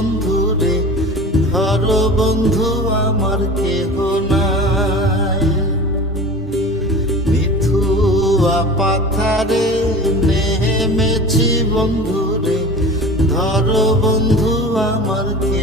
বন্ধুরে, ধরো বন্ধু আমার কেহ নাই। মিথুয়া পাথারে নেমেছি বন্ধুরে, ধরো বন্ধু আমার কেহ